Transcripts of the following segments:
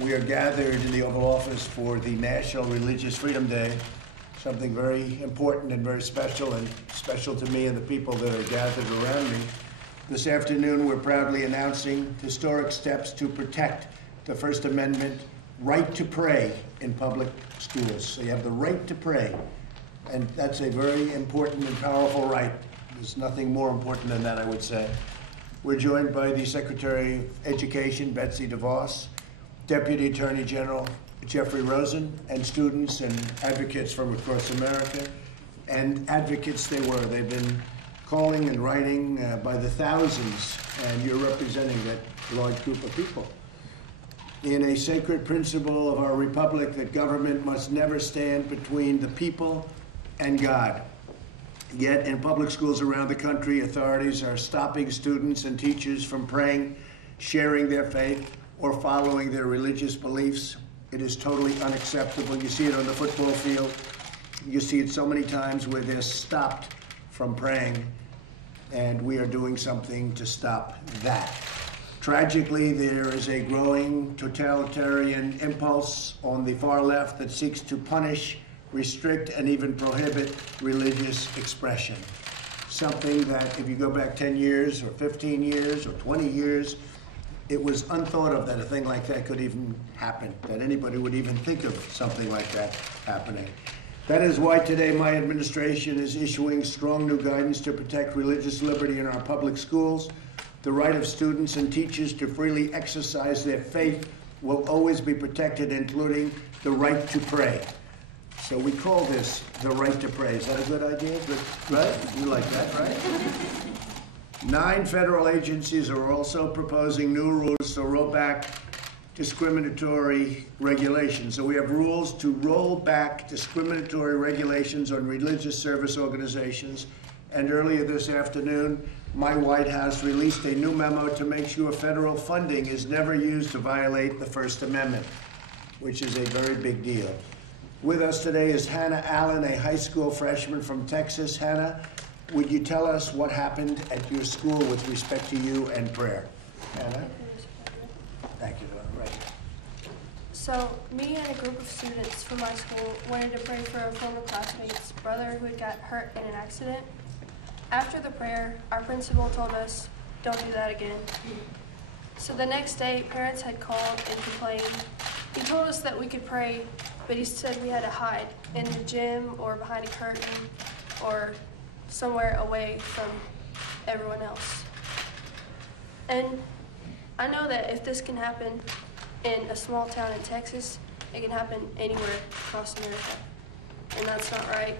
We are gathered in the Oval Office for the National Religious Freedom Day, something very important and very special, and special to me and the people that are gathered around me. This afternoon, we're proudly announcing historic steps to protect the First Amendment right to pray in public schools. So you have the right to pray, and that's a very important and powerful right. There's nothing more important than that, I would say. We're joined by the Secretary of Education, Betsy DeVos, Deputy Attorney General Jeffrey Rosen, and students and advocates from across America. And advocates they were. They've been calling and writing by the thousands, and you're representing that large group of people. In a sacred principle of our republic, that government must never stand between the people and God. Yet in public schools around the country, authorities are stopping students and teachers from praying, sharing their faith, or following their religious beliefs. It is totally unacceptable. You see it on the football field. You see it so many times where they're stopped from praying, and we are doing something to stop that. Tragically, there is a growing totalitarian impulse on the far left that seeks to punish, restrict, and even prohibit religious expression. Something that, if you go back 10 years or 15 years or 20 years, it was unthought of that a thing like that could even happen, that anybody would even think of something like that happening. That is why today my administration is issuing strong new guidance to protect religious liberty in our public schools. The right of students and teachers to freely exercise their faith will always be protected, including the right to pray. So we call this the right to pray. Is that a good idea? Good, right? You like that, right? 9 federal agencies are also proposing new rules to roll back discriminatory regulations. So we have rules to roll back discriminatory regulations on religious service organizations. And earlier this afternoon, my White House released a new memo to make sure federal funding is never used to violate the First Amendment, which is a very big deal. With us today is Hannah Allen, a high school freshman from Texas. Hannah, would you tell us what happened at your school with respect to you and prayer? Hannah? Thank you, Right. So, me and a group of students from my school wanted to pray for a former classmate's brother who had got hurt in an accident. After the prayer, our principal told us, "Don't do that again." So the next day, parents had called and complained. He told us that we could pray, but he said we had to hide in the gym or behind a curtain or somewhere away from everyone else. And I know that if this can happen in a small town in Texas, it can happen anywhere across America. And that's not right.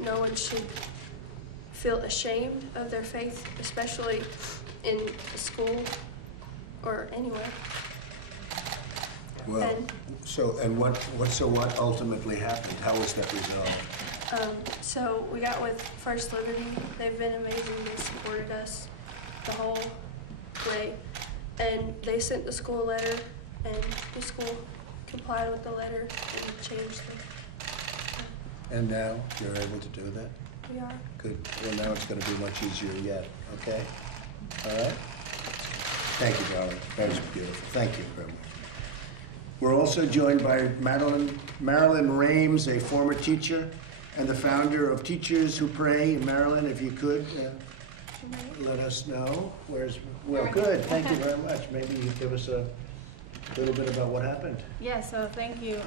No one should feel ashamed of their faith, especially in a school or anywhere. Well, what ultimately happened? How was that resolved? So we got with First Liberty. They've been amazing. They supported us the whole way. And they sent the school a letter, and the school complied with the letter and changed it. And now you're able to do that? We are. Good. Well, now it's going to be much easier yet, okay? All right? Thank you, darling. That was beautiful. Thank you very much. We're also joined by Marilyn Reims, a former teacher and the founder of Teachers Who Pray. Marilyn, if you could let us know. Well, good. Thank you very much. Maybe you give us a little bit about what happened. Yeah, so thank you.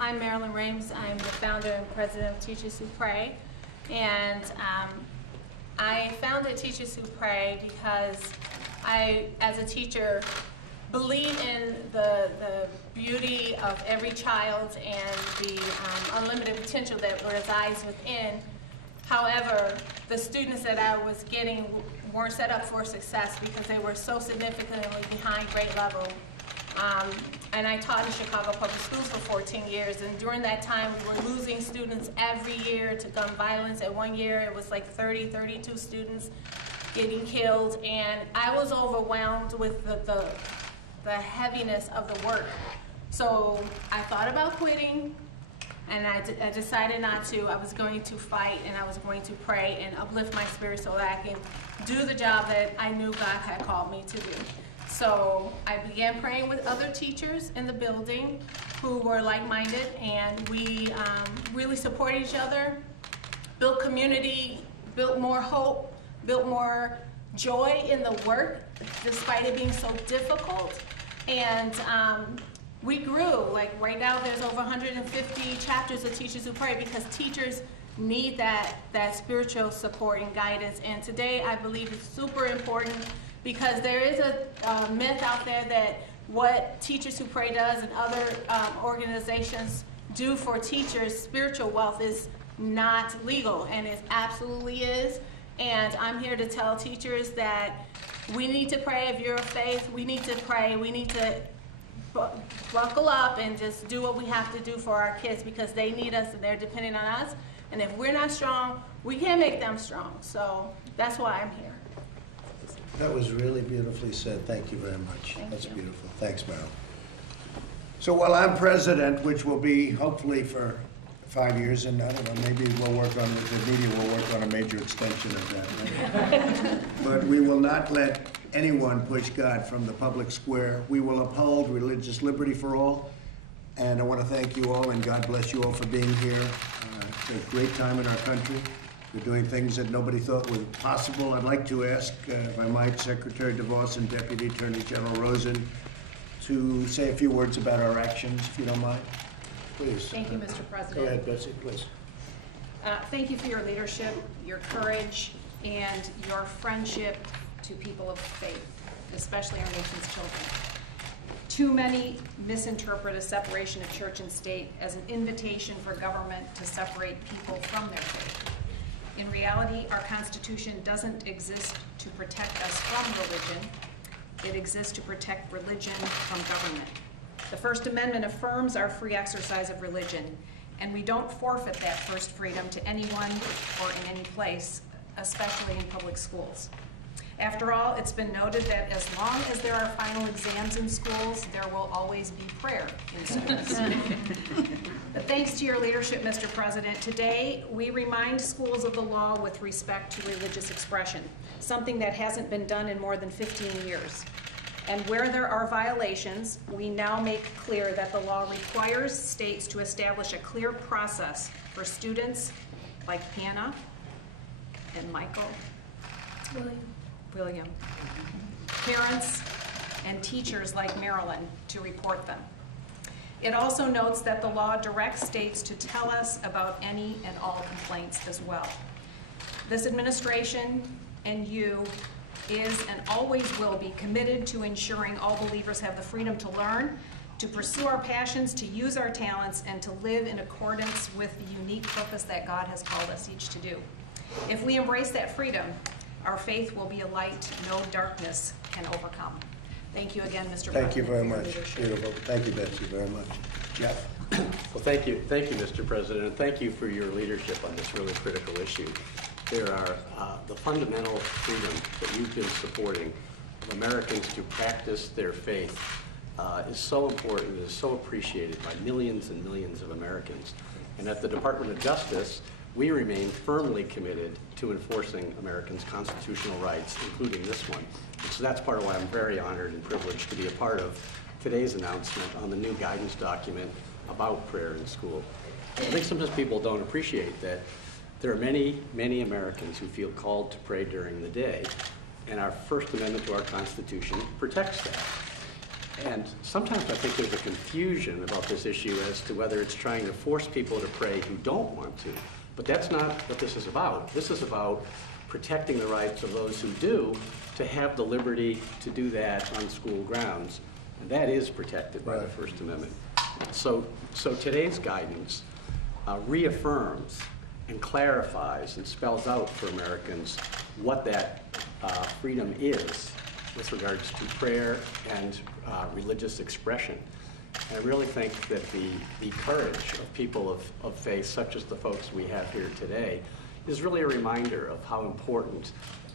I'm Marilyn Reims. I'm the founder and president of Teachers Who Pray. And I founded Teachers Who Pray because I, as a teacher, believe in the beauty of every child and the unlimited potential that resides within. However, the students that I was getting weren't set up for success because they were so significantly behind grade level. And I taught in Chicago Public Schools for 14 years, and during that time we were losing students every year to gun violence. At one year it was like 32 students getting killed, and I was overwhelmed with the heaviness of the work. So I thought about quitting, and I decided not to. I was going to fight, and I was going to pray and uplift my spirit so that I can do the job that I knew God had called me to do. So I began praying with other teachers in the building who were like-minded, and we really support each other, built community, built more hope, built more joy in the work, despite it being so difficult. And we grew. Like right now there's over 150 chapters of Teachers Who Pray, because teachers need that spiritual support and guidance. And today I believe it's super important, because there is a myth out there that what Teachers Who Pray does and other organizations do for teachers, spiritual wealth, is not legal, and it absolutely is. And I'm here to tell teachers that we need to pray. If you're of faith, we need to pray. We need to buckle up and just do what we have to do for our kids, because they need us and they're dependent on us. And if we're not strong, we can't make them strong. So that's why I'm here. That was really beautifully said. Thank you very much. That's beautiful. Thanks, Marilyn. So while I'm president, which will be hopefully for 5 years, and I don't know, maybe we'll work on, the media will work on a major extension of that. Right? But we will not let anyone push God from the public square. We will uphold religious liberty for all. And I want to thank you all, and God bless you all for being here. It's a great time in our country. We're doing things that nobody thought were possible. I'd like to ask, if I might, Secretary DeVos and Deputy Attorney General Rosen to say a few words about our actions, if you don't mind. Please. Thank you, Mr. President. Go ahead, Betsy, please. Thank you for your leadership, your courage, and your friendship to people of faith, especially our nation's children. Too many misinterpret a separation of church and state as an invitation for government to separate people from their faith. In reality, our Constitution doesn't exist to protect us from religion. It exists to protect religion from government. The First Amendment affirms our free exercise of religion, and we don't forfeit that first freedom to anyone or in any place, especially in public schools. After all, it's been noted that as long as there are final exams in schools, there will always be prayer in schools. But thanks to your leadership, Mr. President, today we remind schools of the law with respect to religious expression, something that hasn't been done in more than 15 years. And where there are violations, we now make clear that the law requires states to establish a clear process for students like Hannah and Michael, William, parents, and teachers like Marilyn to report them. It also notes that the law directs states to tell us about any and all complaints as well. This administration and you is and always will be committed to ensuring all believers have the freedom to learn, to pursue our passions, to use our talents, and to live in accordance with the unique purpose that God has called us each to do. If we embrace that freedom, our faith will be a light no darkness can overcome. Thank you again, Mr. President. Thank you very much. Beautiful. Thank you, Betsy, very much. Jeff? Well, thank you, Mr. President, and thank you for your leadership on this really critical issue. There are the fundamental freedom that you've been supporting of Americans to practice their faith is so important, is so appreciated by millions and millions of Americans. And at the Department of Justice, we remain firmly committed to enforcing Americans' constitutional rights, including this one. And so that's part of why I'm very honored and privileged to be a part of today's announcement on the new guidance document about prayer in school. I think sometimes people don't appreciate that there are many, many Americans who feel called to pray during the day, and our First Amendment to our Constitution protects that. And sometimes I think there's a confusion about this issue as to whether it's trying to force people to pray who don't want to. But that's not what this is about. This is about protecting the rights of those who do to have the liberty to do that on school grounds. And that is protected by the First Amendment. So today's guidance reaffirms and clarifies and spells out for Americans what that freedom is with regards to prayer and religious expression. And I really think that the courage of people of faith, such as the folks we have here today, is really a reminder of how important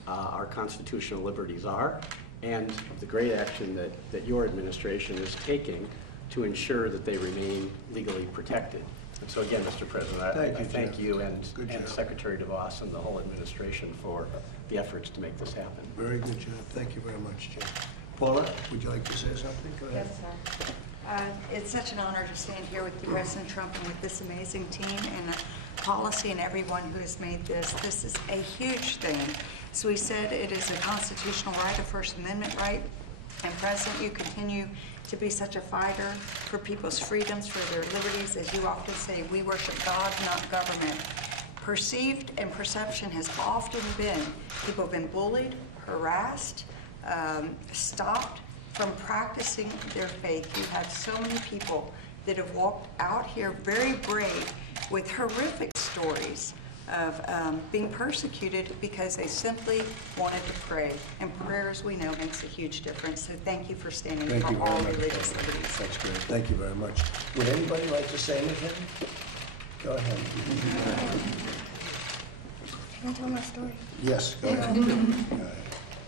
our constitutional liberties are and of the great action that your administration is taking to ensure that they remain legally protected. And so again, Mr. President, I thank you and Secretary DeVos and the whole administration for the efforts to make this happen. Very good job. Thank you very much, Jeff. Paula, would you like to say something? Go ahead. Yes, sir. It's such an honor to stand here with you, President Trump, and with this amazing team and the policy and everyone who has made this. This is a huge thing. So we said it is a constitutional right, a First Amendment right. And President, you continue to be such a fighter for people's freedoms, for their liberties. As you often say, we worship God, not government. Perceived and perception has often been people have been bullied, harassed, stopped from practicing their faith. You have so many people that have walked out here very brave with horrific stories of being persecuted because they simply wanted to pray. And prayer, as we know, makes a huge difference. So thank you for standing Thank you for very all much. religious liberties. That's great. Thank you very much. Would anybody like to say anything? Go ahead. Can I tell my story? Yes, go ahead. Go ahead.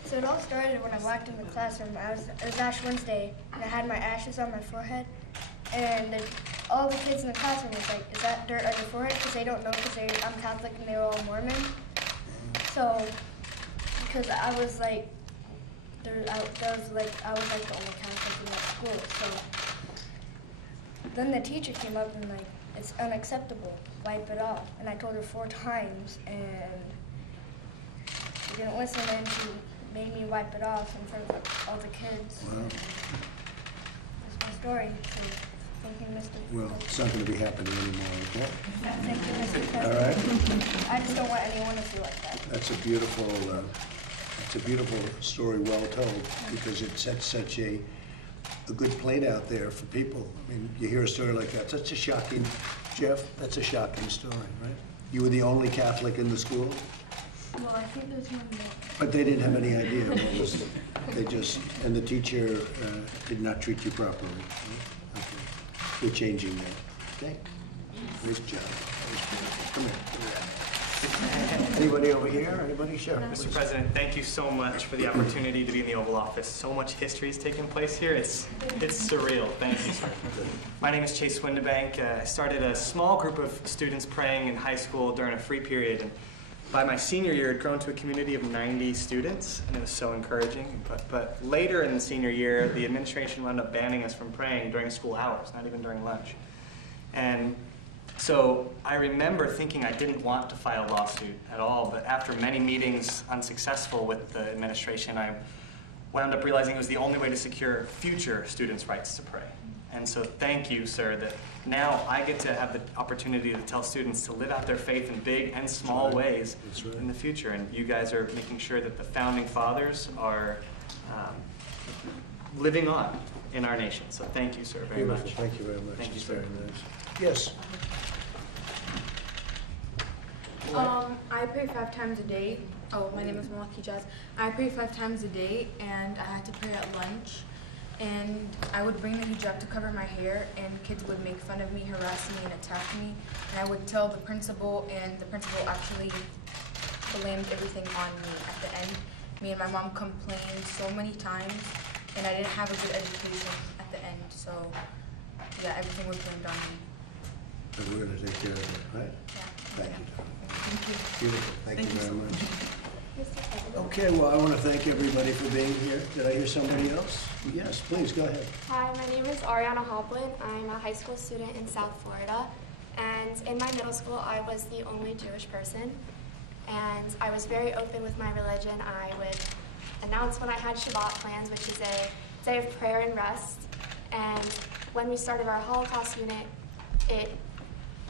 So it all started when I walked in the classroom. It was Ash Wednesday, and I had my ashes on my forehead. And all the kids in the classroom was like, "Is that dirt on your forehead?" Because they don't know, because I'm Catholic and they were all Mormon. So, because I was like, I was like the only Catholic in that school. So then the teacher came up and like, "It's unacceptable. Wipe it off." And I told her 4 times, and she didn't listen, and she made me wipe it off in front of all the kids. Wow. That's my story. So, thank you, Mr. Well, it's not going to be happening anymore, okay? Thank you, Mr. President. All right. I just don't want anyone to feel like that. That's a beautiful story, well told, because it sets such a good plate out there for people. I mean, you hear a story like that. That's a shocking, Jeff, that's a shocking story, right? You were the only Catholic in the school, Well, I think there's one more. but they didn't have any idea what was, and the teacher did not treat you properly. Okay. We're changing that, okay? Nice job. Come here. Anybody over here? Anybody? Sure. Mr. President, thank you so much for the opportunity to be in the Oval Office. So much history has taken place here. It's surreal. Thank you, sir. My name is Chase Windibank. I started a small group of students praying in high school during a free period. And by my senior year, it had grown to a community of 90 students, and it was so encouraging. But later in the senior year, the administration wound up banning us from praying during school hours, not even during lunch. And so I remember thinking I didn't want to file a lawsuit at all, but after many meetings unsuccessful with the administration, I wound up realizing it was the only way to secure future students' rights to pray. And so thank you, sir, that now I get to have the opportunity to tell students to live out their faith in big and small ways in the future. And you guys are making sure that the founding fathers are living on in our nation. So thank you, sir, very much. Thank you very much. Thank you, It's sir. very nice. Yes. I pray 5 times a day. Oh, my name is Malaki Jazz. I pray 5 times a day, and I had to pray at lunch. And I would bring the hijab to cover my hair, and kids would make fun of me, harass me, and attack me. And I would tell the principal, and the principal actually blamed everything on me at the end. Me and my mom complained so many times, and I didn't have a good education at the end. So, yeah, everything was blamed on me. And we're going to take care of it, right? Yeah. Thank you, Tom. Thank you. Beautiful. Thank you very much. Okay, well, I want to thank everybody for being here. Did I hear somebody else? Yes, please, go ahead. Hi, my name is Ariana Hoffland. I'm a high school student in South Florida. And in my middle school, I was the only Jewish person. And I was very open with my religion. I would announce when I had Shabbat plans, which is a day of prayer and rest. And when we started our Holocaust unit, it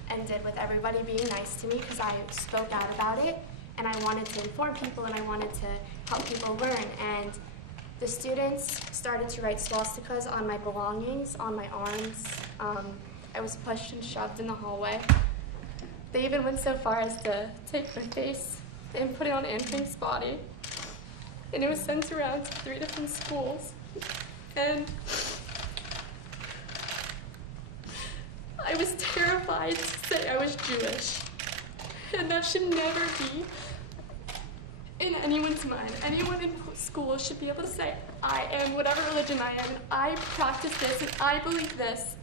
ended with everybody being nice to me because I spoke out about it. And I wanted to inform people, and I wanted to help people learn. And the students started to write swastikas on my belongings, on my arms. I was pushed and shoved in the hallway. They even went so far as to take my face and put it on Anne Frank's body. And it was sent around to 3 different schools. And I was terrified to say I was Jewish. And that should never be in anyone's mind. Anyone in school should be able to say, I am whatever religion I am, and I practice this, and I believe this.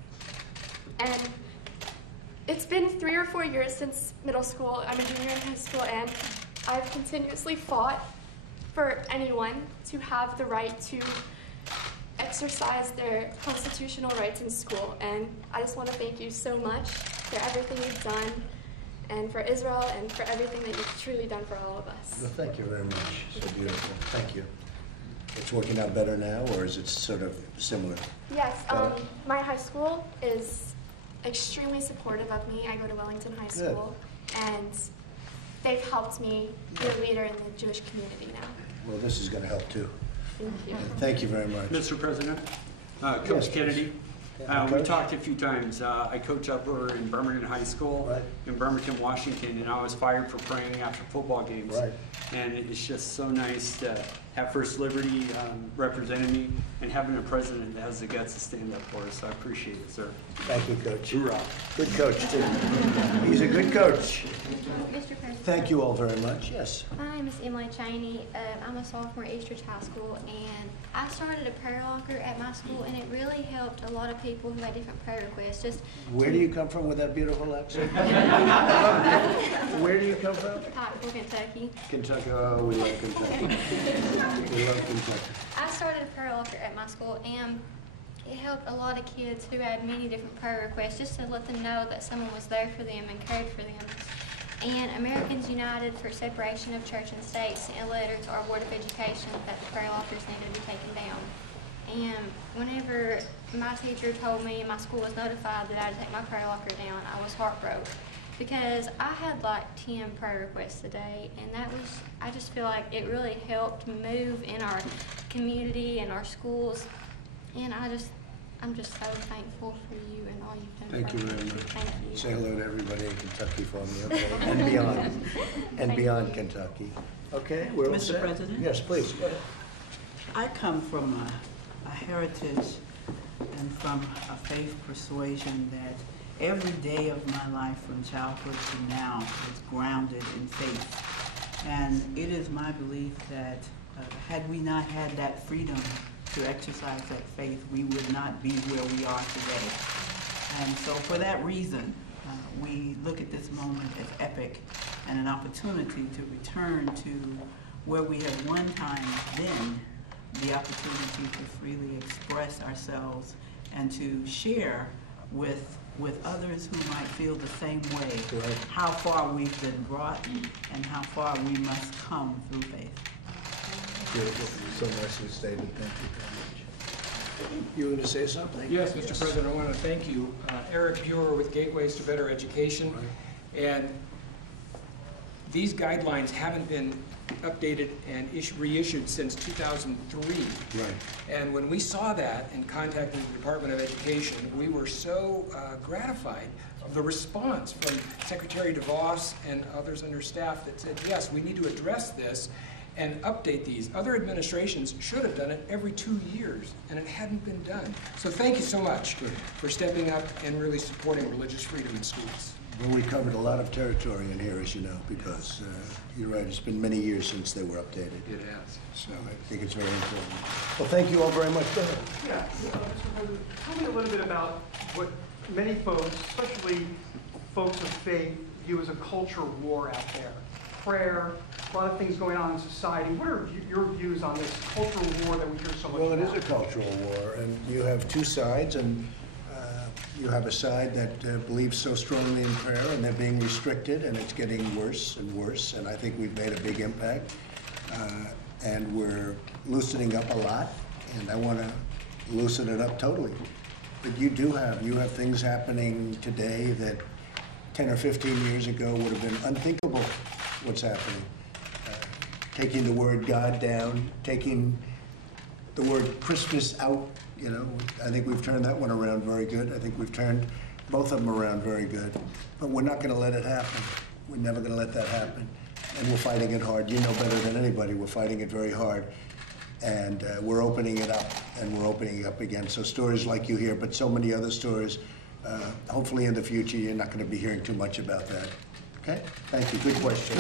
And it's been 3 or 4 years since middle school. I'm a junior in high school, and I've continuously fought for anyone to have the right to exercise their constitutional rights in school. And I just want to thank you so much for everything you've done, and for Israel, and for everything that you've truly done for all of us. Well, thank you very much. So beautiful. Thank you. It's working out better now, or is it sort of similar? Yes, my high school is extremely supportive of me. I go to Wellington High School, and they've helped me be a leader in the Jewish community now. Well, this is going to help too. Thank you. Thank you very much. Mr. President, Coach Yes, Kennedy, we Coach? talked a few times. I coach up over in Bremerton High School Right. in Bremerton, Washington, and I was fired for praying after football games. Right. And it's just so nice to have First Liberty representing me and having a president that has the guts to stand up for us. So I appreciate it, sir. Thank you, Coach. Hoorah. Good coach, too. He's a good coach. Mr. President. Thank you all very much. Yes. My name is Emily Cheney. I'm a sophomore at Eastridge High School, and I started a prayer locker at my school, and it really helped a lot of people who had different prayer requests. Just Where do you come from with that beautiful accent? Where do you come from? Pikeville, Kentucky. Kentucky. Oh, we love Kentucky. We love Kentucky. I started a prayer locker at my school, and it helped a lot of kids who had many different prayer requests, just to let them know that someone was there for them and cared for them. And Americans United for Separation of Church and State sent a letter to our Board of Education that the prayer lockers needed to be taken down. And whenever my teacher told me and my school was notified that I had to take my prayer locker down, I was heartbroken, because I had like 10 prayer requests a day, and that was, I just feel like it really helped move in our community and our schools. And I'm just so thankful for you and all you've done. Thank for you me. very much. Thank you. Say hello to everybody in Kentucky for me, okay? And beyond. And Thank beyond you. Kentucky. Okay, we're all Mr. set? President? Yes, please. Go ahead. I come from a heritage and from a faith persuasion that every day of my life from childhood to now is grounded in faith. And it is my belief that had we not had that freedom to exercise that faith, we would not be where we are today. And so for that reason, we look at this moment as epic and an opportunity to return to where we have one time been, the opportunity to freely express ourselves and to share with others who might feel the same way, how far we've been brought and how far we must come through faith. Beautiful. So nicely stated. Thank you very much. You were going to say something? Yes, Mr. President, I want to thank you. Eric Buer with Gateways to Better Education. Right. And these guidelines haven't been updated and reissued since 2003. Right. And when we saw that and contacted the Department of Education, we were so gratified of the response from Secretary DeVos and others under staff that said, yes, we need to address this and update these. Other administrations should have done it every 2 years, and it hadn't been done. So thank you so much for stepping up and really supporting religious freedom in schools. Well, we covered a lot of territory in here, as you know, because you're right, it's been many years since they were updated. It has. So I think it's very important. Well, thank you all very much. Go ahead. Yeah, Mr. President, tell me a little bit about what many folks, especially folks of faith, view as a culture war out there. Prayer, a lot of things going on in society. What are your views on this cultural war that we hear so much about? Well, it is a cultural war, and you have two sides, and you have a side that believes so strongly in prayer, and they're being restricted, and it's getting worse and worse, and I think we've made a big impact, and we're loosening up a lot, and I want to loosen it up totally. But you have things happening today that 10 or 15 years ago would have been unthinkable. What's happening? Taking the word God down, taking the word Christmas out, you know, I think we've turned that one around very good. I think we've turned both of them around very good. But we're not going to let it happen. We're never going to let that happen. And we're fighting it hard. You know better than anybody, we're fighting it very hard. And we're opening it up, and we're opening it up again. So stories like you hear, but so many other stories, hopefully in the future you're not going to be hearing too much about that. Okay? Thank you. Good question.